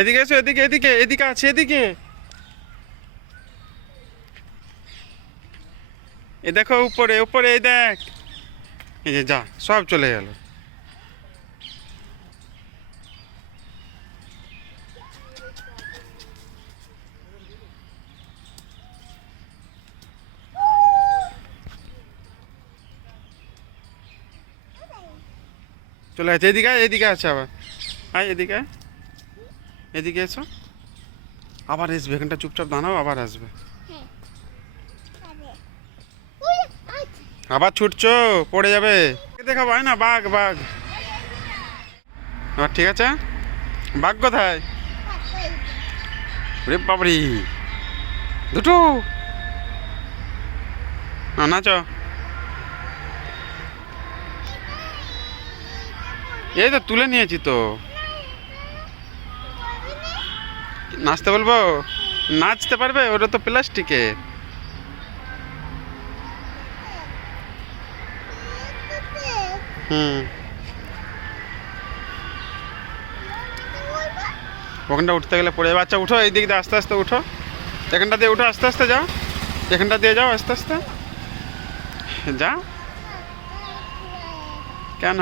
এদিকে এসো, এদিকে এদিকে এদিকে আছে, এদিকে এ দেখো, উপরে উপরে এই দেখ। এই যে যা, সব চলে গেল। চলে গেছে। এদিকে আয়, এদিকে আছে আবার। আয় এদিকে আয়। এদিকে এসো। আবার আসবে, এখানটা চুপচাপ দাঁড়াও, আবার আসবে। আবার ছুটছো, পড়ে যাবে। দেখাবো, আয় না, বাঘ বাঘ। এবার ঠিক আছে। বাঘ কোথায়? রে বাবরি, দুটো। নাচো। এই তো তুলে নিয়েছি তো। নাচতে বলবো? নাচতে পারবে? ওটা তো প্লাস্টিকের। হুম, ওখানটা উঠতে গেলে পড়ে যাবে। আচ্ছা উঠো, এই দিক দিয়ে আস্তে আস্তে উঠো। এখানটা দিয়ে উঠো, আস্তে আস্তে যাও। এখানটা দিয়ে যাও আস্তে আস্তে। যাও। কেন?